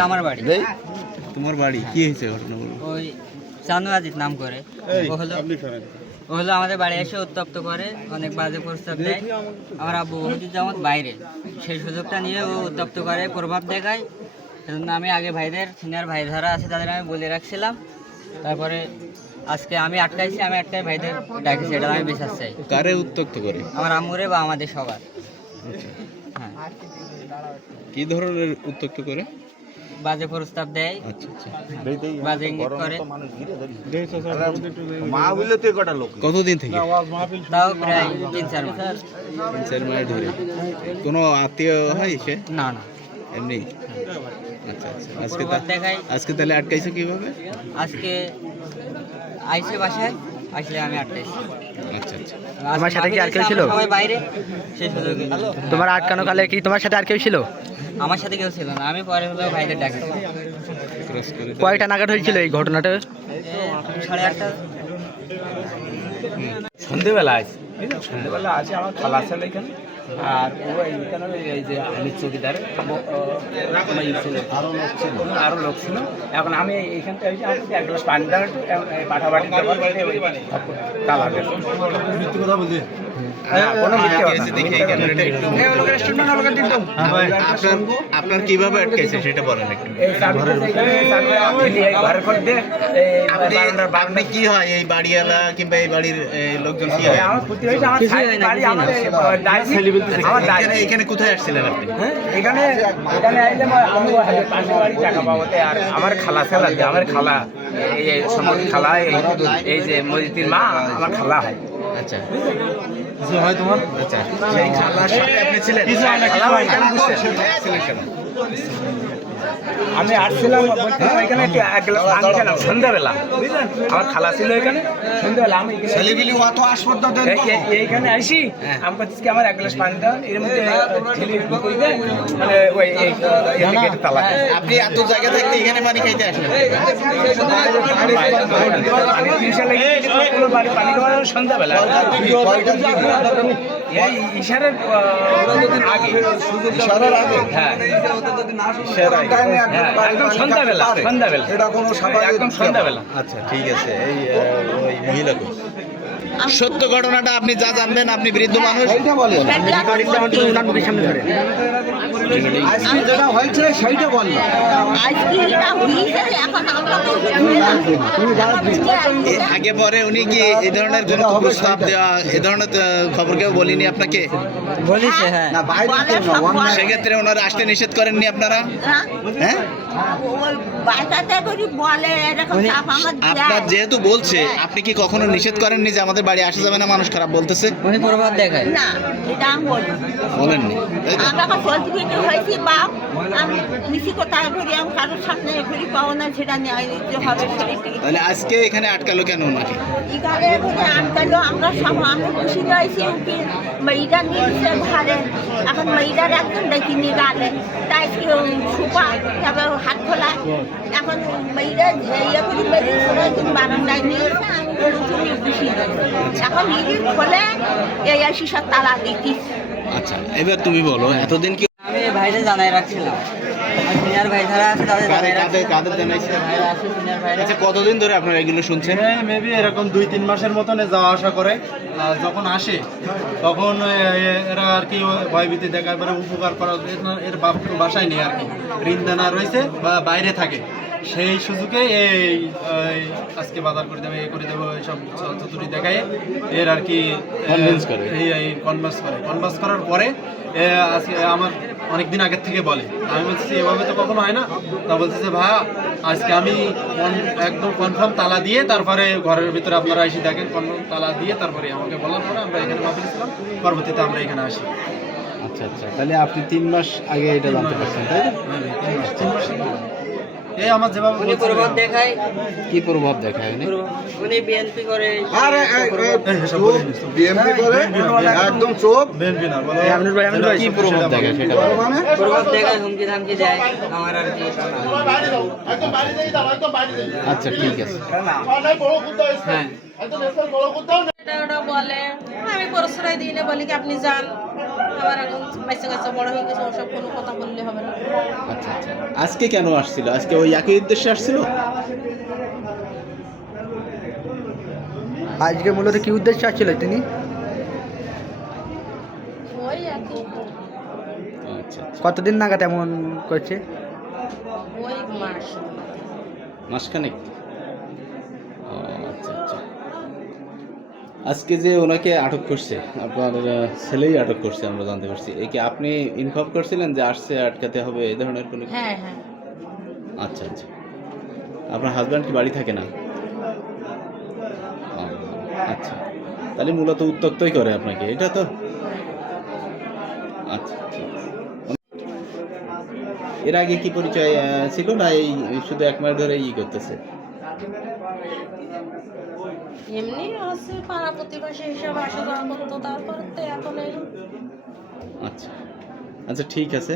এটা আমার বাড়ি। তোমার বাড়ি কি হয়েছে ঘটনা বলো। ওই চানু নাম করে। ও হলো ও হলো আমাদের বাড়ি এসে উত্তপ্ত করে অনেক বাজে প্রস্তাব দেয়। আমার আব্বু যেমন বাইরে। সেই সুযোগটা নিয়ে ও উত্তপ্ত করে প্রভাব দেখায়। সেজন্য আমি আগে ভাইদের সিনিয়র ভাই যারা আছে তাদের আমি বলে রাখছিলাম। তারপরে আজকে আমি আটকাইছি আমি আটকাই ভাইদের ডাকিছি এটা আমি বিশ্বাস চাই। কারে উত্তক্ত করে? আমার আম্মুরে বা আমাদের সবার। আচ্ছা। হ্যাঁ। কি ধরনের উত্তক্ত করে? বাজে প্রস্তাব দেয়। আচ্ছা আচ্ছা। বাজে ইঙ্গিত করে। কতদিন থেকে? তাও প্রায় তিন চার মাস। তিন চার মাস ধরে। কোনো আত্মীয় হয় সে? না না। এমনি? আচ্ছা আচ্ছা। আজকে দেখায় আজকে তাহলে আটকাইছো কীভাবে? আজকে আইসে বাসায় আসলে আমি আটকাইছি। আচ্ছা আচ্ছা। তোমার সাথে কি আর কেউ ছিল? বাইরে তোমার আটকানো কালে কি তোমার সাথে আর কেউ ছিল? আমার সাথে কেউ ছিল না আমি পরে হলো ভাইদের ডাকি কয়টা নাগাদ হয়েছিল এই ঘটনাটা? সাড়ে আটটা। সন্ধেবেলা আছে সন্ধেবেলা আছে আমার খালা ছেলে এখানে আর ও এইখানে এই যে আমি চৌকিদার আরও লোক ছিল আরও লোক ছিল। এখন আমি এইখানটা আমাকে এক গ্লাস পানি দেওয়া একটু পাঠাপাঠি দেওয়ার তালা কথা না। এই ক্যামেরাটা একটু আপনার আপনার কীভাবে আটকাইছে সেটা বলেন একটু। আপনি কি হয় এই বাড়িওয়ালা কিংবা এই বাড়ির লোকজন কি হয়? হয় এখানে কোথায় আসছিলেন আপনি? হ্যাঁ, এখানে এখানে আইলে আমার- আমি পাশের বাড়ি টাকা পাবোতে আর আমার খালা যে আমার খালা এই খালা এই এই যে মসজিদের মা আমার খালা হয়। আচ্ছা। কিছু হয় তোমার? আচ্ছা। সেই খালার সাথে আপনি ছিলেন? খালা হয়, এখানে বসে। ছিলেন কেন? আমি আসছিলাম এখানে একটু এক গ্লাস পানি খেলাম সন্ধ্যাবেলা। বুঝলেন আমার খালা ছিল এখানে। সন্ধ্যাবেলা আমি এইখানে আইসি। আমি বলছি কি আমার এক গ্লাস পানি দাও। এর মধ্যে মানে ওই তালা আপনি এত জায়গা থাকতে এখানে পানি খাইতে আসলেন পানি সন্ধ্যাবেলা। এই ইশারের আগে ইশারের আগে? হ্যাঁ। একদম সন্ধ্যাবেলা সন্ধ্যাবেলা। একদম সন্ধ্যাবেলা। আচ্ছা ঠিক আছে। এই ওই মহিলা? সত্য ঘটনাটা আপনি যা জানবেন আপনি বৃদ্ধ মানুষ। এ আগে পরে উনি কি এই ধরনের কোনো প্রস্তাব দেওয়া এ ধরনের খবর কেউ বলিনি আপনাকে? হ্যাঁ। সেক্ষেত্রে ওনারা আসতে নিষেধ করেননি আপনারা? হ্যাঁ। আমার আপনার যেহেতু বলছে আপনি কি কখনো নিষেধ করেননি যে আমাদের বাড়ি আসা যাবে না মানুষ খারাপ বলতেছে। উনি প্রভাব দেখায়। না এটা আমি বলি। বলেননি। আমরা হয়েছি বাপ আমি মিশি কোথায় ঘুরি আমি কারোর সামনে ঘুরি পাবো না সেটা ন্যায় হবে তাহলে আজকে এখানে আটকালো কেন ওনাকে? এখানে এখানে আটকালো আমরা সব আমরা খুশি হয়েছি কি মেয়েটা নিয়েছে ঘরে। এখন মেয়েটার একজন ডেকে নিয়ে গেলে। তাই কি সুপা তারপর হাত খোলা। এখন ইয়ে করি বারান্দায় নিয়েছে আমি এখন নিজে খোলে এই আসি সব তালা দিতি আচ্ছা এবার তুমি বলো এতদিন কি আমি জানাই রাখছিলাম। সিনিয়র ভাই যারা আছে তাদের কাদের কাদের জানাইছে ভাইরা আছে সিনিয়র ভাইরা। আচ্ছা কতদিন ধরে আপনারা এগুলো শুনছেন? মেবি এরকম দুই তিন মাসের মতন যাওয়া আসা করে। যখন আসে তখন এরা আর কি ভয়ভীতি দেখায় মানে উপকার করা এর- বাপ বাসায় নেই আর কি। ঋণদানা রয়েছে বা বাইরে থাকে। সেই সুযোগে এই আজকে বাজার করে দেবে এ করে দেবো এইসব চতুরি দেখায়। এর আর কি Convince করে। এই এই কনভার্স করে। কনভার্স করার পরে আজকে আমার অনেক দিন আগের থেকে বলে। আমি বলছি এভাবে তো কখনো হয় না। তা বলছে যে ভাইয়া আজকে আমি একদম কনফার্ম তালা দিয়ে তারপরে ঘরের ভিতরে আপনারা এসে দেখেন কনফার্ম তালা দিয়ে তারপরে আমাকে বলার পরে আমরা এখানে মাফিল ছিলাম। পরবর্তীতে আমরা এখানে আসি। আচ্ছা আচ্ছা। তাহলে আপনি তিন মাস আগে এটা জানতে পারছেন তাই না তিন মাস এই আমার যেভাবে উনি প্রভাব দেখায়। কি প্রভাব দেখায় উনি? উনি বিএনপি করে এই হিসাব বলে নিস। বিএমপি করে একদম চোখ BNP না, বলো। আমিনুর ভাই, আমিনুর ভাই। কি প্রভাব দেখায় সেটা মানে? প্রভাব দেখায় হুমকি ধামকি দেয় আমার আর কি আচ্ছা ঠিক আছে। হ্যাঁ। এটা ওটা বলে আমি প্রশ্রয় দিই না বলি কি আপনি যান? আবার এখন বাচ্চা কাচ্চা বড় হয়ে গেছে ওসব কোনো কথা বললে হবে না। আচ্ছা আচ্ছা। আজকে কেন আসছিল? আজকে ওই একই উদ্দেশ্যে আসছিল? আজকে মূলত কি উদ্দেশ্যে আসছিল তিনি? ওই আচ্ছা আচ্ছা। কতদিন নাগাদ এমন করছে? ওই মাস। মাসখানেক? ও, আচ্ছা আচ্ছা। আজকে যে ওনাকে আটক করছে আপনার ছেলেই আটক করছে আমরা জানতে পারছি। এই কি আপনি ইনফর্ম করছিলেন যে আসছে আটকাতে হবে এই ধরনের কোনো? হ্যাঁ হ্যাঁ। আচ্ছা আচ্ছা। আপনার হাজব্যান্ড কি বাড়ি থাকে না? আচ্ছা। তাহলে মূলত উত্তক্তই করে আপনাকে এটা তো? আচ্ছা এর আগে কি পরিচয় ছিল না এই শুধু এক মাস ধরে ই করতেছে? এমনি আছে, পাড়া প্রতিবেশী হিসাবে আসা যাওয়া করতো, তারপর তো এখন আচ্ছা। আচ্ছা ঠিক আছে।